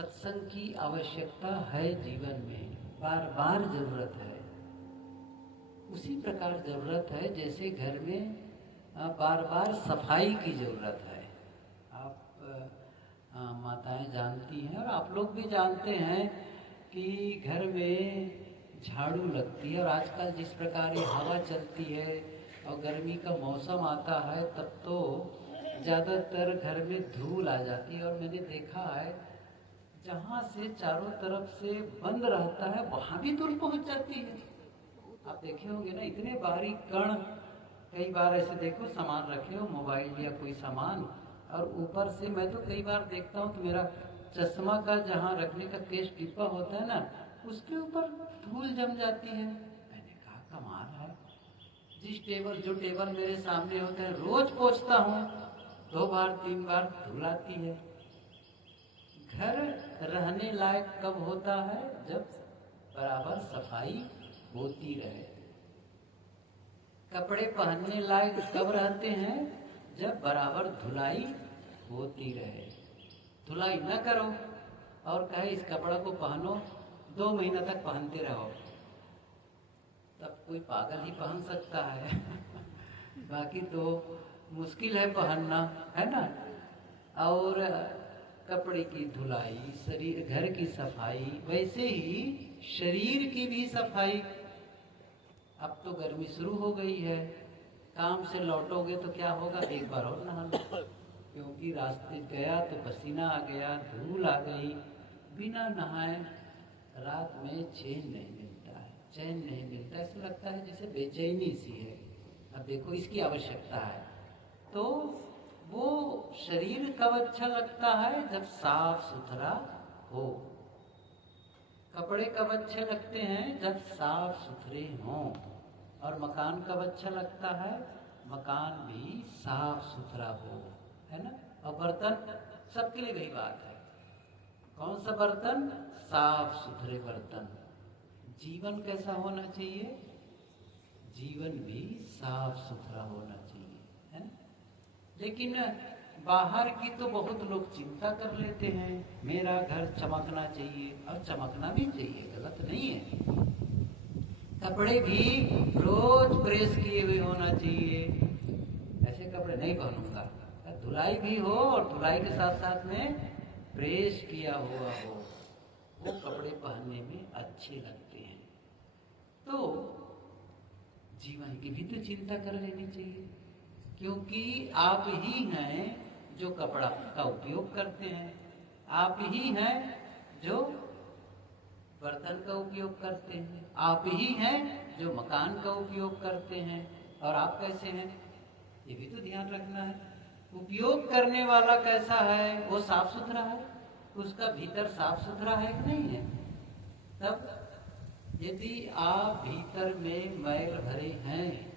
सत्संग की आवश्यकता है जीवन में, बार बार जरूरत है। उसी प्रकार जरूरत है जैसे घर में बार बार सफाई की जरूरत है। आप माताएं जानती हैं और आप लोग भी जानते हैं कि घर में झाड़ू लगती है, और आजकल जिस प्रकार ये हवा चलती है और गर्मी का मौसम आता है तब तो ज़्यादातर घर में धूल आ जाती है। और मैंने देखा है जहाँ से चारों तरफ से बंद रहता है वहाँ भी धूल पहुँच जाती है। आप देखे होंगे ना, इतने बारीक कण, कई बार ऐसे देखो सामान रखे हो, मोबाइल या कोई सामान, और ऊपर से मैं तो कई बार देखता हूँ तो मेरा चश्मा का जहाँ रखने का पेस्ट डिब्बा होता है ना, उसके ऊपर धूल जम जाती है। मैंने कहा कमाल है, जो टेबल मेरे सामने होते हैं रोज पोंछता हूँ, 2 बार 3 बार धूल आती है। घर रहने लायक कब होता है? जब बराबर सफाई होती रहे। कपड़े पहनने लायक कब रहते हैं? जब बराबर धुलाई होती रहे। धुलाई न करो और कहे इस कपड़ा को पहनो, 2 महीना तक पहनते रहो, तब कोई पागल ही पहन सकता है बाकी तो मुश्किल है पहनना, है ना। और कपड़े की धुलाई, शरीर, घर की सफाई, वैसे ही शरीर की भी सफाई। अब तो गर्मी शुरू हो गई है, काम से लौटोगे तो क्या होगा, एक बार और नहा लो, क्योंकि रास्ते गया तो पसीना आ गया, धूल आ गई। बिना नहाए रात में चैन नहीं मिलता है, चैन नहीं मिलता, ऐसा लगता है जैसे बेचैनी सी है। अब देखो इसकी आवश्यकता है। तो वो शरीर कब अच्छा लगता है? जब साफ सुथरा हो। कपड़े कब अच्छे लगते हैं? जब साफ सुथरे हों। और मकान कब अच्छा लगता है? मकान भी साफ सुथरा हो, है ना। और बर्तन, सबके लिए वही बात है। कौन सा बर्तन? साफ सुथरे बर्तन। जीवन कैसा होना चाहिए? जीवन भी साफ सुथरा होना चाहिए, है ना। लेकिन बाहर की तो बहुत लोग चिंता कर लेते हैं, मेरा घर चमकना चाहिए, और चमकना भी चाहिए, गलत नहीं है। कपड़े भी रोज प्रेस किए हुए होना चाहिए, ऐसे कपड़े नहीं पहनूंगा। धुलाई भी हो और धुलाई के साथ साथ में प्रेस किया हुआ हो, वो कपड़े पहनने में अच्छे लगते हैं। तो जीवन की भी तो चिंता कर लेनी चाहिए, क्योंकि आप ही हैं जो कपड़ा का उपयोग करते हैं, आप ही हैं जो बर्तन का उपयोग करते हैं, आप ही हैं जो मकान का उपयोग करते हैं। और आप कैसे हैं, ये भी तो ध्यान रखना है। उपयोग करने वाला कैसा है? वो साफ सुथरा है, उसका भीतर साफ सुथरा है कि नहीं है। तब यदि आप भीतर में मैल भरे हैं,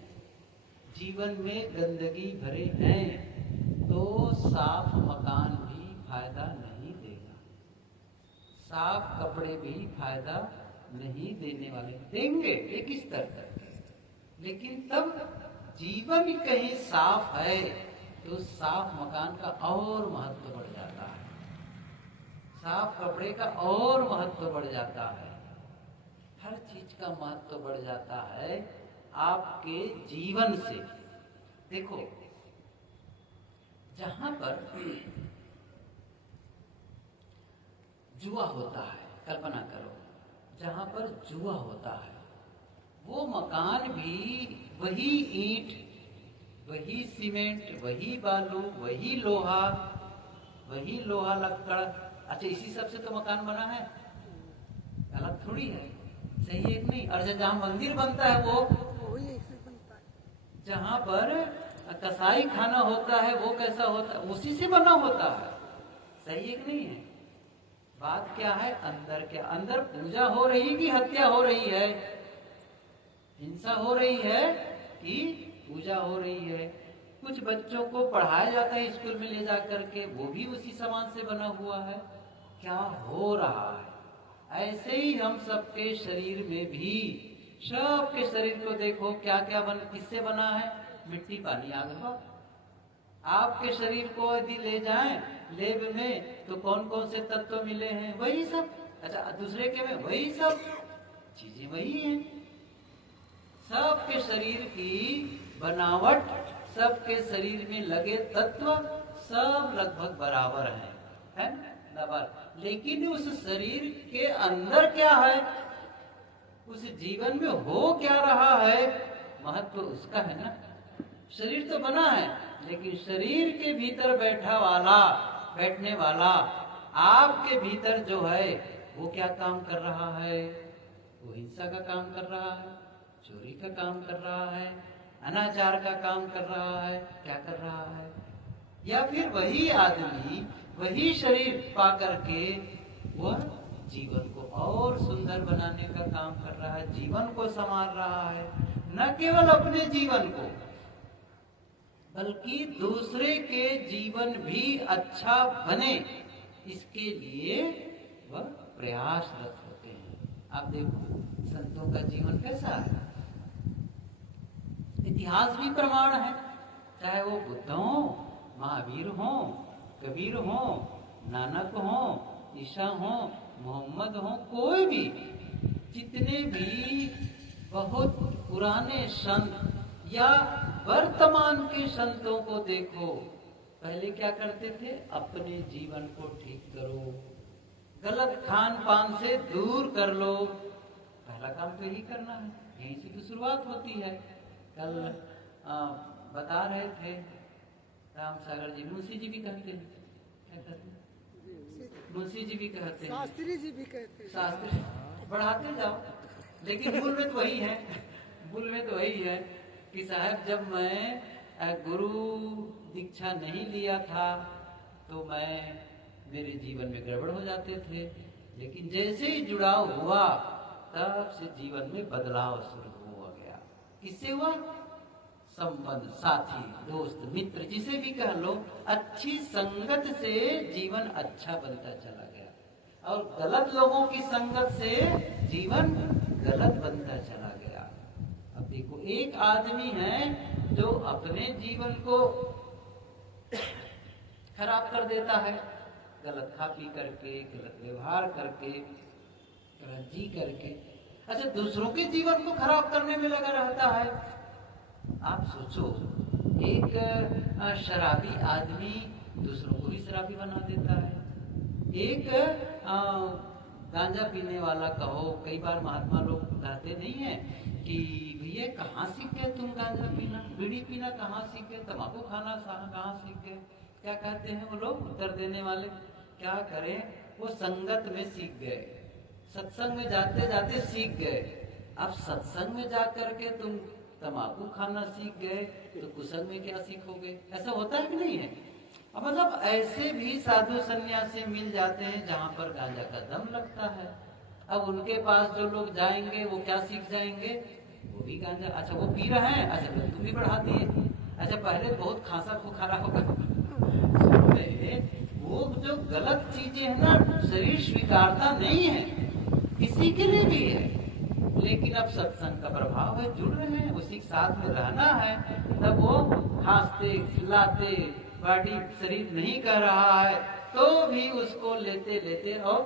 जीवन में गंदगी भरे हैं, तो साफ मकान भी फायदा नहीं देगा, साफ कपड़े भी फायदा नहीं देने वाले, देंगे एक स्तर तक, लेकिन तब जीवन कहीं साफ है तो साफ मकान का और महत्व बढ़ जाता है, साफ कपड़े का और महत्व बढ़ जाता है, हर चीज का महत्व बढ़ जाता है आपके जीवन से। देखो, जहां पर जुआ होता है, कल्पना करो, जहां पर जुआ होता है, वो मकान भी वही ईंट, वही सीमेंट, वही बालू, वही लोहा लक्कड़, अच्छा इसी सब से तो मकान बना है, अलग थोड़ी है, सही है कि नहीं। और जहाँ मंदिर बनता है वो जहाँ पर कसाई खाना होता है वो कैसा होता है, उसी से बना होता है, सही है कि नहीं है। बात क्या है, अंदर क्या, अंदर पूजा हो रही है कि हत्या हो रही है, हिंसा हो रही है कि पूजा हो रही है। कुछ बच्चों को पढ़ाया जाता है स्कूल में ले जाकर के, वो भी उसी सामान से बना हुआ है, क्या हो रहा है। ऐसे ही हम सबके शरीर में भी, सबके शरीर को देखो क्या क्या किससे बना है, मिट्टी पानी आग हवा, आपके शरीर को यदि ले जाएं लेब में तो कौन कौन से तत्व मिले हैं? वही सब। अच्छा, दूसरे के में वही सब चीजें वही हैं। सबके शरीर की बनावट, सबके शरीर में लगे तत्व सब लगभग बराबर हैं, है बराबर। लेकिन उस शरीर के अंदर क्या है, उस जीवन में हो क्या रहा है, महत्व उसका है ना। शरीर तो बना है, लेकिन शरीर के भीतर बैठने वाला आपके भीतर जो है वो क्या काम कर रहा है? वो हिंसा का काम कर रहा है, चोरी का काम कर रहा है, अनाचार का काम कर रहा है, क्या कर रहा है? या फिर वही आदमी वही शरीर पा करके वह जीवन को और सुंदर बनाने का काम कर रहा है, जीवन को संवार रहा है, न केवल अपने जीवन को बल्कि दूसरे के जीवन भी अच्छा बने, इसके लिए वह प्रयासरत होते हैं। आप देखो संतों का जीवन कैसा है, इतिहास भी प्रमाण है। चाहे वो बुद्ध हो, महावीर हो, कबीर हो, नानक हो, ईसा हो, मोहम्मद हो, कोई भी, जितने भी बहुत पुराने संत या वर्तमान के संतों को देखो, पहले क्या करते थे? अपने जीवन को ठीक करो, गलत खान पान से दूर कर लो। पहला काम तो यही करना है, यहीं से तो शुरुआत होती है। कल बता रहे थे राम सागर जी, मुंशी जी भी कहते हैं, क्या कहते हैं? मुंशी जी भी कहते हैं, शास्त्री जी भी कहते हैं। शास्त्री, बढ़ाते जाओ, लेकिन मूल में तो वही है, मूल में तो वही है कि साहब जब मैं गुरु दीक्षा नहीं लिया था तो मेरे जीवन में गड़बड़ हो जाते थे, लेकिन जैसे ही जुड़ाव हुआ तब से जीवन में बदलाव शुरू हो गया। किससे हुआ? संबंध, साथी, दोस्त, मित्र, जिसे भी कह लो, अच्छी संगत से जीवन अच्छा बनता चला गया और गलत लोगों की संगत से जीवन गलत बनता चला गया। अब देखो, एक आदमी है जो अपने जीवन को खराब कर देता है, गलत खा पी करके, गलत व्यवहार करके, गलत जी करके। अच्छा, दूसरों के जीवन को खराब करने में लगा रहता है। आप सोचो, एक शराबी आदमी दूसरों को भी शराबी बना देता है। एक गांजा पीने वाला कहो, कई बार महात्मा लोग कहते नहीं है कि भैया कहाँ सीख गए तुम गांजा पीना, बीड़ी पीना कहाँ सीख गए, तम्बाकू खाना कहाँ सीख गए? क्या कहते हैं वो लोग उत्तर देने वाले? क्या करें, वो संगत में सीख गए, सत्संग में जाते जाते सीख गए। अब सत्संग में जा करके तुम तम्बाकू खाना सीख गए तो कुसंग में क्या सीखोगे? ऐसा होता है कि नहीं है? अब मतलब ऐसे भी साधु सन्यासी मिल जाते हैं जहाँ पर गांजा का दम लगता है। अब उनके पास जो लोग जाएंगे वो क्या सीख जाएंगे? वो भी गांजा। अच्छा, वो पी रहे हैं, अच्छा तुम भी बढ़ा दिए। अच्छा, पहले बहुत खासा खुखारा होगा, वो जो गलत चीजें है ना, शरीर स्वीकारता नहीं है, किसी के लिए भी है, लेकिन अब सत्संग का प्रभाव है, जुड़ रहे हैं, उसी के साथ में रहना है, तब वो खांसते खिलाते बॉडी शरीर नहीं कर रहा है तो भी उसको लेते लेते और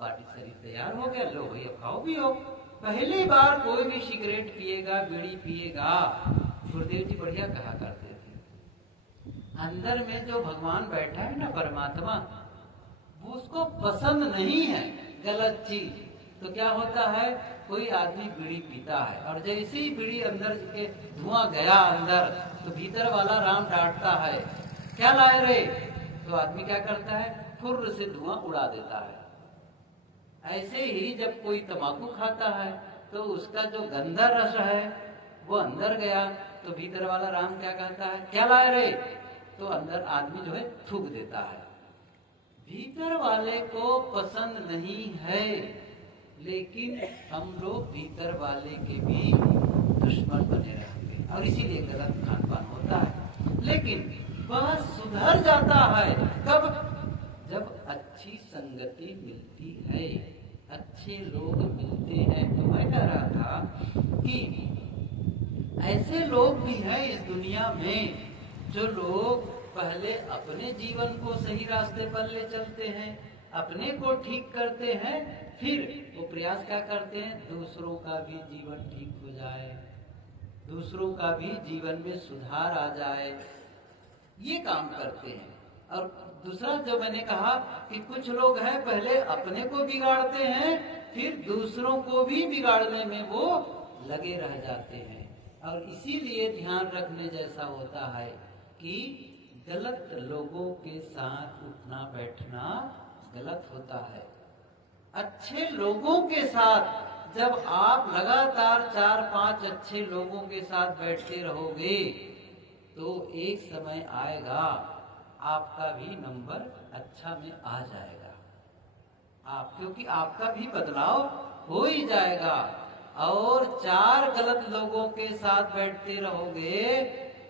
बॉडी शरीर तैयार हो गया। लो भैया खाओ भी हो। पहली बार कोई भी सिगरेट पिएगा, बीड़ी पिएगा, गुरुदेव जी बढ़िया कहा करते थे, अंदर में जो भगवान बैठा है ना, परमात्मा, वो उसको पसंद नहीं है गलत चीज। तो क्या होता है, कोई आदमी बीड़ी पीता है और जैसे ही बीड़ी अंदर के धुआं गया अंदर, तो भीतर वाला राम डांटता है, क्या लाए रे? तो आदमी क्या करता है, फुर्र से धुआं उड़ा देता है। ऐसे ही जब कोई तम्बाकू खाता है तो उसका जो गंदा रस है वो अंदर गया, तो भीतर वाला राम क्या कहता है, क्या लाए रे? तो अंदर आदमी जो है थूक देता है। भीतर वाले को पसंद नहीं है, लेकिन हम लोग भीतर वाले के भी दुश्मन बने रहेंगे और इसीलिए गलत खान पान होता है। लेकिन वह सुधर जाता है कब? जब अच्छी संगति मिलती है, अच्छे लोग मिलते हैं। तो मैं कह रहा था कि ऐसे लोग भी हैं इस दुनिया में जो लोग पहले अपने जीवन को सही रास्ते पर ले चलते हैं, अपने को ठीक करते हैं, फिर वो प्रयास क्या करते हैं, दूसरों का भी जीवन ठीक हो जाए, दूसरों का भी जीवन में सुधार आ जाए, ये काम करते हैं। और दूसरा जो मैंने कहा कि कुछ लोग हैं पहले अपने को बिगाड़ते हैं, फिर दूसरों को भी बिगाड़ने में वो लगे रह जाते हैं। और इसीलिए ध्यान रखने जैसा होता है कि गलत लोगों के साथ उठना बैठना गलत होता है। अच्छे लोगों के साथ जब आप लगातार 4-5 अच्छे लोगों के साथ बैठते रहोगे तो एक समय आएगा आपका भी नंबर अच्छा में आ जाएगा, क्योंकि आपका भी बदलाव हो ही जाएगा। और 4 गलत लोगों के साथ बैठते रहोगे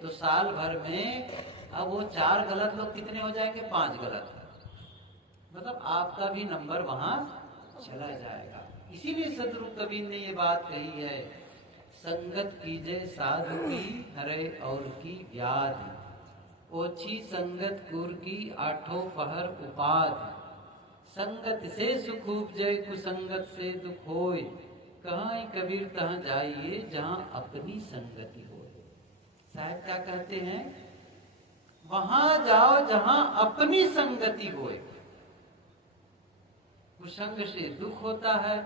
तो साल भर में अब वो 4 गलत लोग कितने हो जाएंगे, 5 गलत, मतलब आपका भी नंबर वहां चला जाएगा। इसीलिए सदगुरु कबीर ने ये बात कही है, संगत कीजे साधु की हरे और की व्याधि, ओछी संगत कुर की आठों पहर उपाधि, संगत से सुख उपजय कुसंगत से दुख होय, कहाँ कबीर तहाँ जाइए जहाँ अपनी संगति हो। साहब क्या कहते हैं, वहां जाओ जहां अपनी संगति होए। कुसंग से दुख होता है,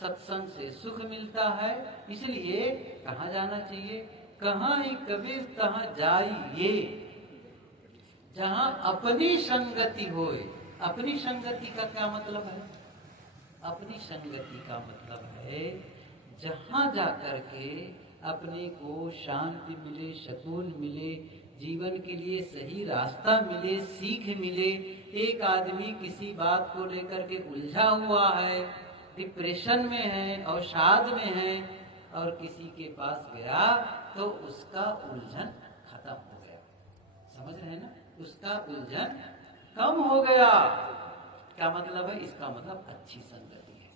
सत्संग से सुख मिलता है, इसलिए कहाँ जाना चाहिए, कहाँ ही कबीर तहाँ जाइए जहां अपनी संगति होए। अपनी संगति का क्या मतलब है, अपनी संगति का मतलब है जहां जाकर के अपने को शांति मिले, सुकून मिले, जीवन के लिए सही रास्ता मिले, सीख मिले। एक आदमी किसी बात को लेकर के उलझा हुआ है, डिप्रेशन में है, अवसाद में है, और किसी के पास गया तो उसका उलझन खत्म हो गया। समझ रहे हैं ना, उसका उलझन कम हो गया। क्या मतलब है, इसका मतलब अच्छी संगति है।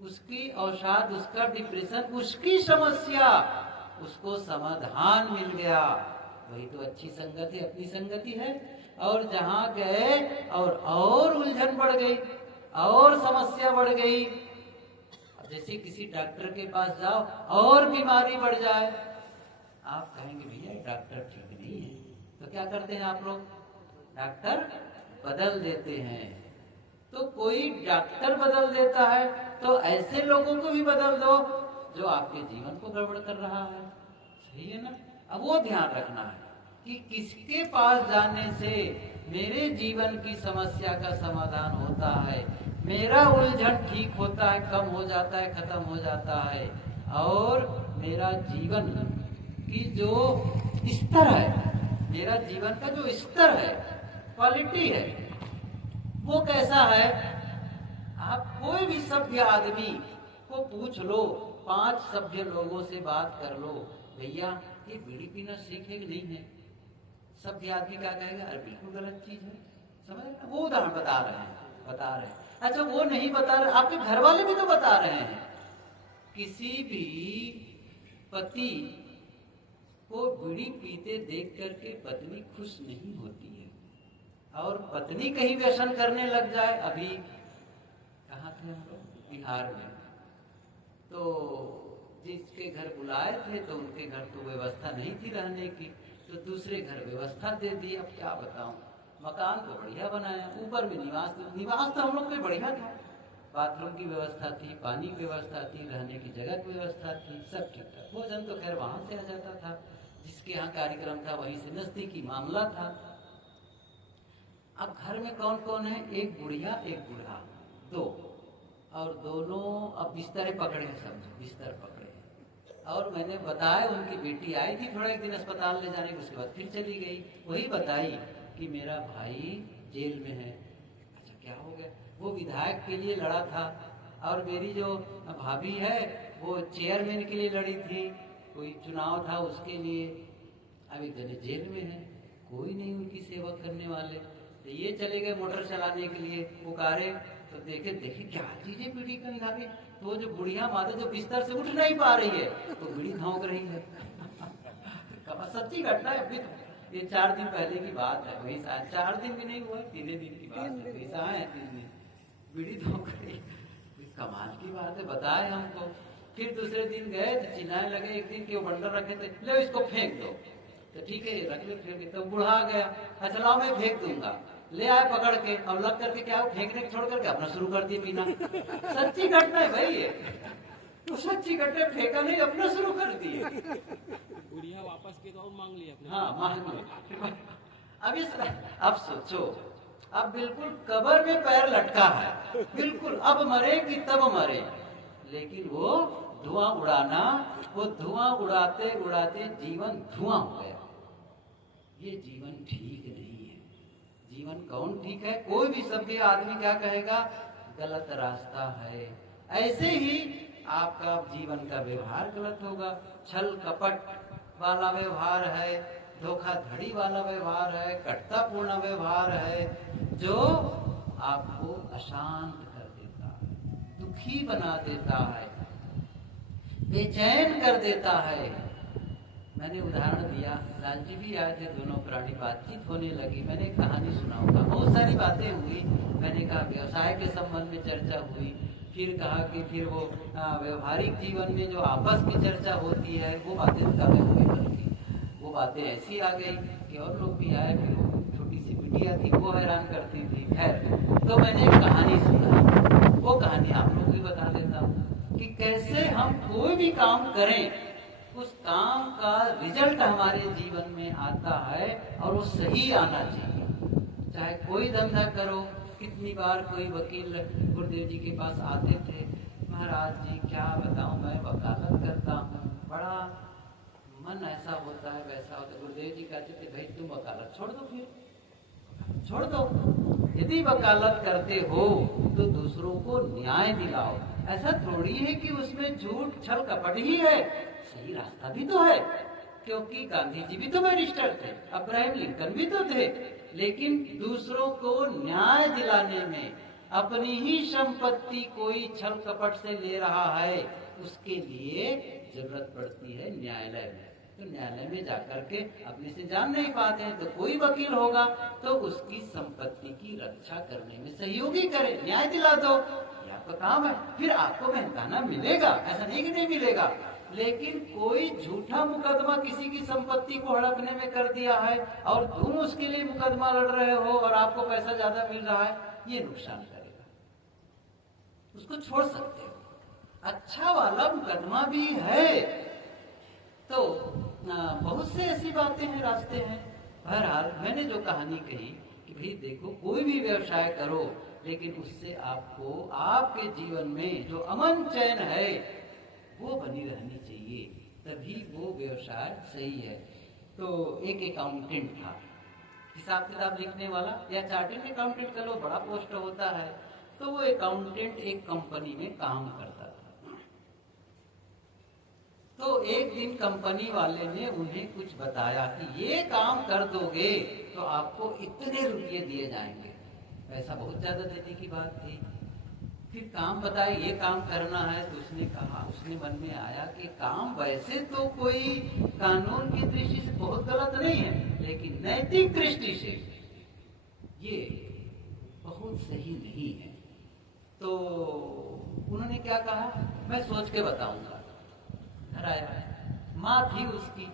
उसकी अवसाद, उसका डिप्रेशन, उसकी समस्या, उसको समाधान मिल गया, वही तो अच्छी संगति, अपनी संगति है। और जहां गए और उलझन बढ़ गई, और समस्या बढ़ गई। जैसे किसी डॉक्टर के पास जाओ और बीमारी बढ़ जाए, आप कहेंगे भैया डॉक्टर ठीक नहीं है, तो क्या करते हैं आप लोग, डॉक्टर बदल देते हैं। तो कोई डॉक्टर बदल देता है तो ऐसे लोगों को भी बदल दो जो आपके जीवन को गड़बड़ कर रहा है। सही है ना। अब वो ध्यान रखना है कि किसके पास जाने से मेरे जीवन की समस्या का समाधान होता है, मेरा उलझन ठीक होता है, कम हो जाता है, खत्म हो जाता है, और मेरा जीवन की जो स्तर है, मेरा जीवन का जो स्तर है, क्वालिटी है, वो कैसा है। आप कोई भी सभ्य आदमी को पूछ लो, 5 सभ्य लोगों से बात कर लो, भैया ये बीड़ी पीना सीखे कि नहीं है, सभ्य आदमी क्या कहेगा, अरे बिल्कुल गलत चीज है। समझ, वो उदाहरण बता रहे हैं। अच्छा वो नहीं बता रहे, आपके घर वाले भी तो बता रहे हैं। किसी भी पति को बीड़ी पीते देख करके पत्नी खुश नहीं होती है, और पत्नी कहीं व्यसन करने लग जाए। अभी कहाँ थे हम लोग, बिहार में, तो जिसके घर बुलाए थे तो उनके घर तो व्यवस्था नहीं थी रहने की, तो दूसरे घर व्यवस्था दे दी। अब क्या बताऊं, मकान तो बढ़िया बनाया, ऊपर में निवास तो हम लोग के बढ़िया था, बाथरूम की व्यवस्था थी, पानी की व्यवस्था थी, रहने की जगह की व्यवस्था थी, सब ठीक था। भोजन तो खैर वहां से आ जाता था, जिसके यहाँ कार्यक्रम था वहीं से नजदीकी मामला था। अब घर में कौन कौन है, एक बुढ़िया एक बूढ़ा, 2, और दोनों अब बिस्तर पकड़े हैं, समझो बिस्तर पकड़े हैं। और मैंने बताया, उनकी बेटी आई थी थोड़ा एक दिन अस्पताल ले जाने के, उसके बाद फिर चली गई। वही बताई कि मेरा भाई जेल में है। अच्छा क्या हो गया, वो विधायक के लिए लड़ा था, और मेरी जो भाभी है वो चेयरमैन के लिए लड़ी थी, कोई चुनाव था उसके लिए। अब एक जने जेल में है, कोई नहीं उनकी सेवा करने वाले, तो ये चले गए मोटर चलाने के लिए, पुकारे तो देखे क्या चीजें बीड़ी का निकाले, तो जो बुढ़िया माता जो बिस्तर से उठ नहीं पा रही है तो बीड़ी घोंक रही है। सच्ची घटना है। ये 4 दिन पहले की बात है, वही 4 दिन भी नहीं हुआ, 3 दिन की बात है, वैसा है 3 दिन बीड़ी दो करी। कमाल की बात है, बताए हमको। फिर दूसरे दिन गए तो चिल्लाने लगे, एक दिन के बंडल रखे थे, ले इसको फेंक दो। तो ठीक है रख लो, फेंक। तो बूढ़ा आ गया, अच्छा लाओ मैं फेंक दूंगा। ले आए पकड़ के, और लग करके क्या फेंकने छोड़ करके अपना शुरू कर दिया पीना। सच्ची घटना है भाई ये, तो सच्ची घटना, फेंका नहीं अपना शुरू कर दिए। बुढ़िया वापस के तो और मांग लिया। हाँ मांग लिया। अब सोचो, अब बिल्कुल कब्र में पैर लटका है, बिल्कुल अब मरे कि तब मरे, लेकिन वो धुआं उड़ाना, वो धुआं उड़ाते उड़ाते जीवन धुआं हो गया। ये जीवन ठीक नहीं है। जीवन कौन ठीक है? कोई भी सभ्य आदमी क्या कहेगा? गलत रास्ता है। ऐसे ही आपका जीवन का व्यवहार गलत होगा। छल कपट वाला व्यवहार है, धोखाधड़ी वाला व्यवहार है, कटुतापूर्ण व्यवहार है, जो आपको अशांत कर देता है, दुखी बना देता है, बेचैन कर देता है। मैंने उदाहरण दिया, लालजी भी आए थे, दोनों प्राणी, बातचीत होने लगी, मैंने कहानी सुनाऊंगा, बहुत सारी बातें हुई। मैंने कहा व्यवसाय के संबंध में चर्चा हुई, फिर कहा कि फिर वो व्यवहारिक जीवन में जो आपस की चर्चा होती है वो बातें कम हो गई, बल्कि वो बातें ऐसी आ गई कि और लोग भी आए। फिर वो छोटी सी बिटिया थी, वो हैरान करती थी। खैर, तो मैंने एक कहानी सुना, वो कहानी आप लोग भी बता देता हूँ कि कैसे हम कोई भी काम करें, उस काम का रिजल्ट हमारे जीवन में आता है और वो सही आना चाहिए। चाहे कोई धंधा करो, कितनी बार कोई वकील गुरुदेव जी के पास आते थे, महाराज जी क्या बताऊं, मैं वकालत करता हूँ, बड़ा मन ऐसा होता है वैसा होता है। गुरुदेव जी कहते थे भाई तुम वकालत छोड़ दो, फिर छोड़ दो। यदि वकालत करते हो तो दूसरों को न्याय दिलाओ। ऐसा थोड़ी है कि उसमें झूठ छल कपट ही है, सही रास्ता भी तो है। क्योंकि गांधी जी भी तो बैरिस्टर थे, अब्राहम लिंकन भी तो थे, लेकिन दूसरों को न्याय दिलाने में अपनी ही संपत्ति कोई छल कपट से ले रहा है, उसके लिए जरूरत पड़ती है न्यायालय में। तो न्यायालय में जाकर के अपने से जान नहीं पाते हैं, तो कोई वकील होगा तो उसकी संपत्ति की रक्षा करने में सहयोगी करे, न्याय दिला दो, ये आपका काम है। फिर आपको मेहनताना मिलेगा, ऐसा नहीं कि नहीं मिलेगा, लेकिन कोई झूठा मुकदमा किसी की संपत्ति को हड़पने में कर दिया है और तुम उसके लिए मुकदमा लड़ रहे हो और आपको पैसा ज्यादा मिल रहा है, ये नुकसान करेगा। उसको छोड़ सकते हो। अच्छा वाला मुकदमा भी है। तो बहुत से ऐसी बातें हैं, रास्ते हैं। बहरहाल मैंने जो कहानी कही कि भाई देखो, कोई भी व्यवसाय करो, लेकिन उससे आपको आपके जीवन में जो अमन चैन है वो बनी रहनी चाहिए, तभी वो व्यवसाय सही है। तो एक अकाउंटेंट था, हिसाब किताब लिखने वाला, या चार्टर्ड अकाउंटेंट का लो बड़ा पोस्ट होता है। तो वो अकाउंटेंट एक कंपनी में काम करता था। तो एक दिन कंपनी वाले ने उन्हें कुछ बताया कि ये काम कर दोगे तो आपको इतने रुपये दिए जाएंगे। पैसा बहुत ज्यादा देने की बात थी। फिर काम बताए, ये काम करना है। तो उसने कहा, उसने मन में आया कि काम वैसे तो कोई कानून की दृष्टि से बहुत गलत नहीं है, लेकिन नैतिक दृष्टि से ये बहुत सही नहीं है। तो उन्होंने क्या कहा, मैं सोच के बताऊंगा। घर आया, माँ थी उसकी,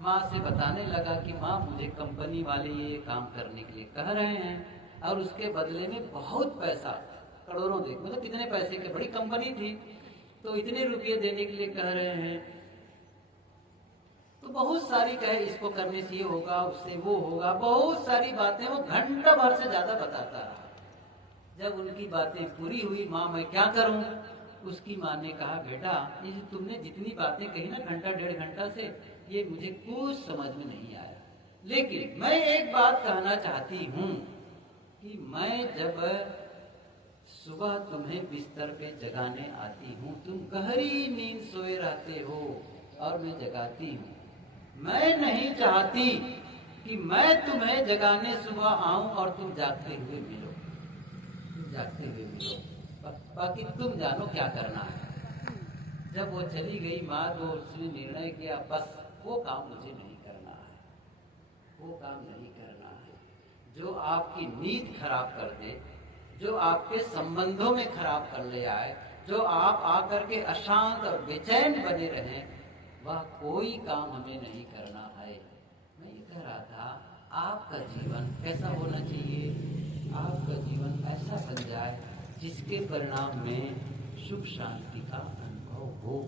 माँ से बताने लगा कि माँ मुझे कंपनी वाले ये काम करने के लिए कह रहे हैं और उसके बदले में बहुत पैसा, करोड़ों देख, मतलब कितने पैसे की बड़ी कंपनी थी, तो इतने रुपये देने के लिए कह रहे हैं। तो बहुत सारी कहे, इसको करने से ये होगा, उससे वो होगा, बहुत सारी बातें वो घंटा भर से ज्यादा बताता रहा। जब उनकी बातें पूरी हुई, माँ मैं क्या करूं? उसकी माँ ने कहा, बेटा ये तुमने जितनी बातें कही ना घंटा डेढ़ घंटा से, ये मुझे कुछ समझ में नहीं आया, लेकिन मैं एक बात कहना चाहती हूँ कि मैं जब सुबह तुम्हें बिस्तर पे जगाने आती हूँ, तुम गहरी नींद सोए रहते हो और मैं जगाती हूँ। मैं नहीं चाहती कि मैं तुम्हें जगाने सुबह आऊं और तुम जागते हुए मिलो, जागते हुए मिलो, बाकी तुम जानो क्या करना है। जब वो चली गई माँ, तो उसने निर्णय किया बस वो काम मुझे नहीं करना है, वो काम नहीं करना है। जो आपकी नींद खराब कर दे, जो आपके संबंधों में खराब कर ले आए, जो आप आकर के अशांत और बेचैन बने रहें, वह कोई काम हमें नहीं करना है। मैं ये कह रहा था, आपका जीवन कैसा होना चाहिए? आपका जीवन ऐसा बन जाए जिसके परिणाम में सुख शांति का अनुभव हो,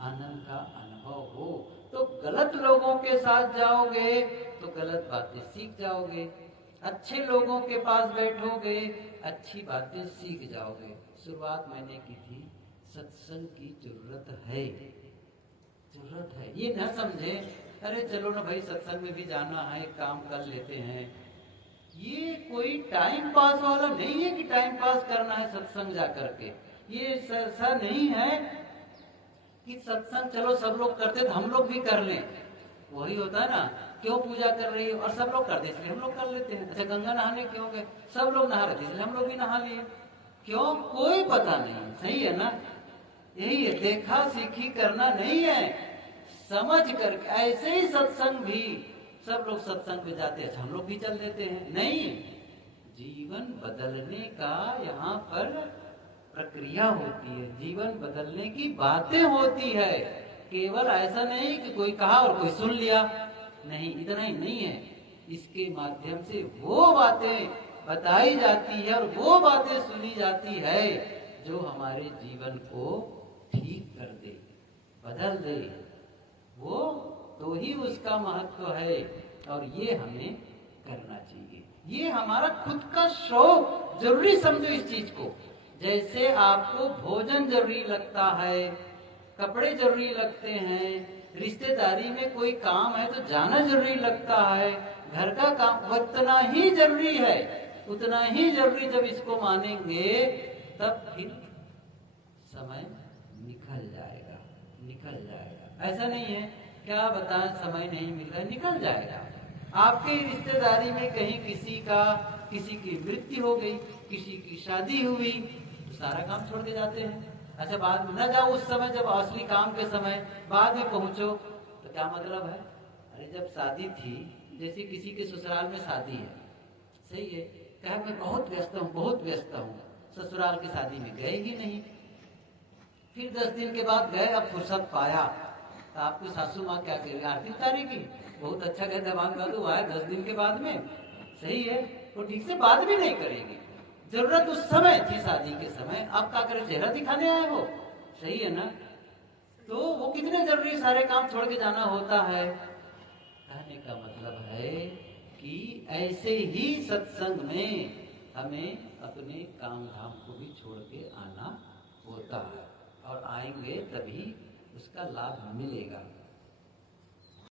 आनंद का अनुभव हो। तो गलत लोगों के साथ जाओगे तो गलत बातें सीख जाओगे, अच्छे लोगों के पास बैठोगे अच्छी बातें सीख जाओगे। शुरुआत मैंने की थी, सत्संग की जरूरत है, जरूरत है। ये न समझे अरे चलो ना भाई सत्संग में भी जाना है, काम कर लेते हैं। ये कोई टाइम पास वाला नहीं है कि टाइम पास करना है सत्संग जा करके। ये ऐसा नहीं है कि सत्संग चलो सब लोग करते तो हम लोग भी कर लें। वही होता है ना, क्यों पूजा कर रही हो और सब लोग करते इसलिए हम लोग कर लेते हैं। अच्छा गंगा नहाने क्यों गए? सब लोग नहा रहे थे इसलिए हम लोग भी नहा लिए। क्यों? कोई पता नहीं। सही है ना? यही है, देखा सीखी करना नहीं है, समझ कर। ऐसे ही सत्संग भी सब लोग सत्संग पे जाते हैं, हम लोग भी चल देते हैं। नहीं, जीवन बदलने का यहाँ पर प्रक्रिया होती है, जीवन बदलने की बातें होती है। केवल ऐसा नहीं कि कोई कहा और कोई सुन लिया, नहीं, इतना ही नहीं है। इसके माध्यम से वो बातें बताई जाती है और वो बातें सुनी जाती है जो हमारे जीवन को ठीक कर दे, बदल दे। वो तो ही उसका महत्व है और ये हमें करना चाहिए। ये हमारा खुद का शौक, जरूरी समझो इस चीज को। जैसे आपको भोजन जरूरी लगता है, कपड़े जरूरी लगते हैं, रिश्तेदारी में कोई काम है तो जाना जरूरी लगता है, घर का काम उतना ही जरूरी है, उतना ही जरूरी। जब इसको मानेंगे तब फिर समय निकल जाएगा, निकल जाएगा। ऐसा नहीं है क्या बताएं समय नहीं मिल रहा, निकल जाएगा। आपके रिश्तेदारी में कहीं किसी की मृत्यु हो गई, किसी की शादी हुई, तो सारा काम छोड़ के जाते हैं। अच्छा बाद में न जाओ उस समय, जब असली काम के समय बाद में पहुंचो तो क्या मतलब है? अरे जब शादी थी, जैसे किसी के ससुराल में शादी है, सही है, कहा मैं बहुत व्यस्त हूँ, बहुत व्यस्त हूँ, ससुराल की शादी में गए ही नहीं। फिर 10 दिन के बाद गए, अब फुर्सत पाया तो आपकी सासू माँ क्या करेगी? आरती उतारेगी, बहुत अच्छा गए दबान का तो आया 10 दिन के बाद में, सही है, वो ठीक से बात भी नहीं करेगी। जरूरत उस समय थी शादी के समय, अब क्या करे, चेहरा दिखाने आए वो, सही है ना? तो वो कितने जरूरी सारे काम छोड़ के जाना होता है। कहने का मतलब है कि ऐसे ही सत्संग में हमें अपने काम धाम को भी छोड़ के आना होता है और आएंगे तभी उसका लाभ मिलेगा।